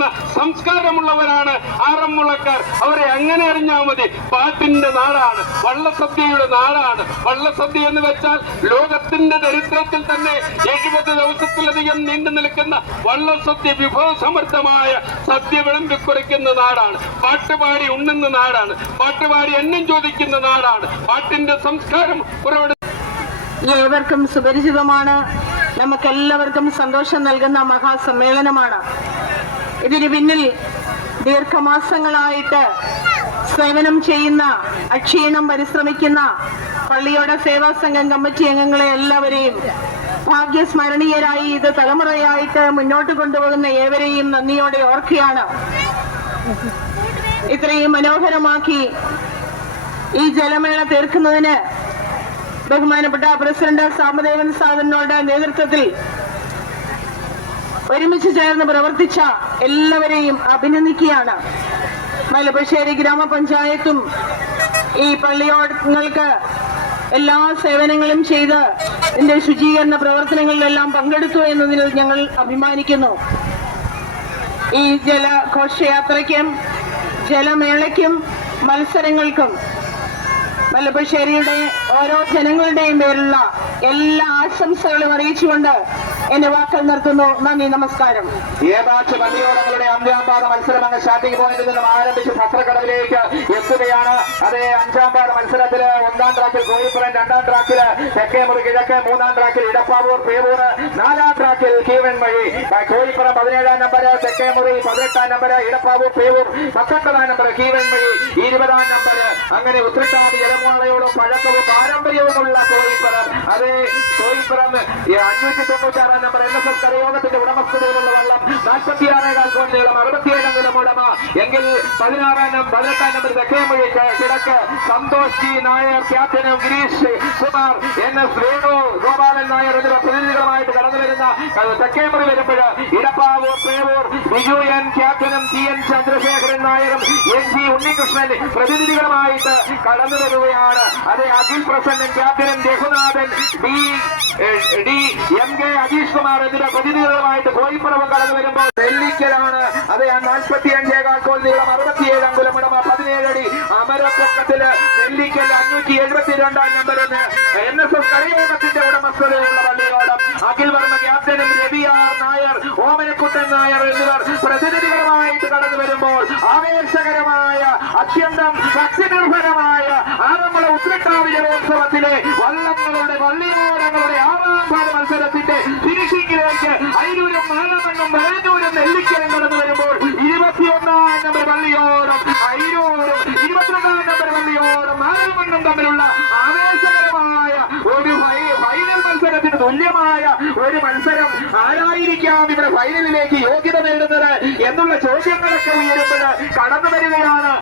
പാടുന്ന സംസ്കാരമുള്ളവരാണ് ആറന്മുളക്കാർ. അവരെ അങ്ങനെ അറിഞ്ഞാൽ മതി. പാട്ടിന്റെ നാടാണ്, വള്ളസദ്യയുടെ നാടാണ്. വള്ളസദ്യ എന്ന് വെച്ചാൽ ലോകത്തിന്റെ ചരിത്രത്തിൽ തന്നെ 70 ദിവസത്തിലധികം നീണ്ടു നിൽക്കുന്ന വള്ളസദ്യ വിഭവസമൃദ്ധമായ സദ്യ വിളമ്പിക്കുറിക്കുന്ന നാടാണ്. പാട്ടുപാടി ഉണ്ണുന്ന നാടാണ്. പാട്ടുപാടി എണ്ണം ചോദിക്കുന്ന നാടാണ്. പാട്ടിന്റെ സംസ്കാരം ഏവർക്കും സുപരിചിതമാണ്. നമുക്കെല്ലാവർക്കും സന്തോഷം നൽകുന്ന മഹാസമ്മേളനമാണ്. ഇതിന് പിന്നിൽ ദീർഘമാസങ്ങളായിട്ട് സേവനം ചെയ്യുന്ന, അക്ഷീണം പരിശ്രമിക്കുന്ന പള്ളിയോട സേവാ സംഘം കമ്മിറ്റി അംഗങ്ങളെ എല്ലാവരെയും, ഭാഗ്യസ്മരണീയരായി ഇത് തലമുറയായിട്ട് മുന്നോട്ട് കൊണ്ടുപോകുന്ന ഏവരെയും നന്ദിയോടെ ഓർക്കുകയാണ്. ഇത്രയും മനോഹരമാക്കി ഈ ജലമേള തീർക്കുന്നതിന് ബഹുമാനപ്പെട്ട പ്രസിഡന്റ് സാമദേവൻ സാറിനോട് നേതൃത്വത്തിൽ ഒരുമിച്ച് ചേർന്ന് പ്രവർത്തിച്ച എല്ലാവരെയും അഭിനന്ദിക്കുകയാണ്. മലപ്പശ്ശേരി ഗ്രാമപഞ്ചായത്തും ഈ പള്ളിയോടങ്ങൾക്ക് എല്ലാ സേവനങ്ങളും ചെയ്ത് ഇതിന്റെ ശുചീകരണ പ്രവർത്തനങ്ങളിലെല്ലാം പങ്കെടുത്തു എന്നതിൽ ഞങ്ങൾ അഭിമാനിക്കുന്നു. ഈ ജലഘോഷയാത്രയ്ക്കും ജലമേളയ്ക്കും മത്സരങ്ങൾക്കും മലപ്പശ്ശേരിയുടെ ഓരോ ജനങ്ങളുടെയും പേരിലുള്ള എല്ലാ ആശംസകളും അറിയിച്ചുകൊണ്ട് എന്റെ വാക്കുകൾ നിർത്തുന്നു. നന്ദി, നമസ്കാരം. ഏതാച്ച് പള്ളിയോടങ്ങളുടെ 5ാം പാദ മത്സരം അങ്ങ് സ്റ്റാർട്ടിംഗ് പോയിന്റിൽ നിന്നും ആരംഭിച്ച് ഭദ്രക്കടവിലേക്ക് എത്തുകയാണ്. അതേ 5ാം പാദ മത്സരത്തില് 1ാം ട്രാക്കിൽ കോഴിപ്പുറം, 2ാം ട്രാക്കിൽ തെക്കേമുറി കിഴക്ക്, 3ാം ട്രാക്കിൽ ഇടപ്പാവൂർ പേവൂർ, 4ാം ട്രാക്കിൽ കീവൻവഴി. കോഴിപ്പുറം 17ാം നമ്പർ, തെക്കേമുറി 18ാം നമ്പർ, ഇടപ്പാവൂർ പേവൂർ 19ാം നമ്പർ, കീവൻവഴി 20ാം നമ്പർ. അങ്ങനെ ഉത്രട്ടാതി ജലമാളയോടും പഴക്കവും പാരമ്പര്യവുമുള്ള കോഴിപ്പുറം. അതേ കോഴിപ്പുറം 596 നമ്പർ NSS കരയോഗത്തിന്റെ ഉടമസ്ഥതയിലുള്ള വള്ളം 46 കോടി നീളം, 67 അംഗുലം ഉടമ. എങ്കിൽ 18ാം നമ്പർ തെക്കേമുഴി കിഴക്ക് സന്തോഷ് ജി നായർ ക്യാപ്റ്റനും ഗിരീഷ് കുമാർ, NS വേണു, ഗോപാലൻ നായർ എന്നിവ പ്രതിനിധികളുമായിട്ട് കടന്നു വരുന്ന തെക്കേമുറി വരുമ്പോൾ ഇടപ്പാവൂർ പേവൂർ ബിജു എൻ ക്യാപ്റ്റനും TN ചന്ദ്രശേഖരൻ നായരും NG ഉണ്ണികൃഷ്ണൻ പ്രതിനിധികളുമായിട്ട് കടന്നു വരികയാണ്. അതേ അഖിൽ പ്രസന്നൻ ക്യാപ്റ്റനും രഘുനാഥൻ MK അജീഷ് കുമാർ എന്നിവ പ്രതിനിധികളുമായിട്ട് കോഴിപ്പുറവും കടന്നു വരുമ്പോൾ നെല്ലിക്കലാണ്. അതേ 45 കോടി നീളം, 67 അംഗുലം ഉടമ, 17 അടി അമരപ്പൊക്കത്തില് നെല്ലിക്കൽ 572ാം നമ്പറിന് NSS കരയോഗത്തിന്റെ ഉടമസ്ഥതയുള്ള പള്ളിയോടം. അഖിൽ വർമ്മ ക്യാപ്റ്റനും രവി ആർ നായർ, ഓമനക്കുട്ടൻ നായർ എന്നിവർ പ്രതിനിധികളുമായിട്ട് കടന്നു വരുമ്പോൾ ആവേശകരമായ, അത്യന്തം ഭക്തിനിർഭരമായ ആറന്മുള ഉത്രട്ടാതി ജലോത്സവത്തിലെ വള്ളങ്ങളുടെ പള്ളിയോടങ്ങളുടെ 6ാം പാദ മത്സരത്തിന്റെ ഫിനിഷിംഗിലേക്ക് അയിരൂരും മാളമണ്ണും വരഞ്ഞൂരും നെല്ലിക്കലും കടന്നു വരുമ്പോൾ 21ാം നമ്പർ പള്ളിയോടും അയിരൂരും, 22ാം നമ്പർ പള്ളിയോടും മാളമണ്ണും തമ്മിലുള്ള ആവേശകരമായ ഒരു ഫൈനൽ മത്സരത്തിന് തുല്യമായ ഒരു മത്സരം. ആരായിരിക്കാം ഇവിടെ ഫൈനലിലേക്ക് യോഗ്യത നേടുന്നത് എന്നുള്ള ചോദ്യങ്ങളൊക്കെ ഉയരുമ്പോൾ കടന്നു വരികയാണ്.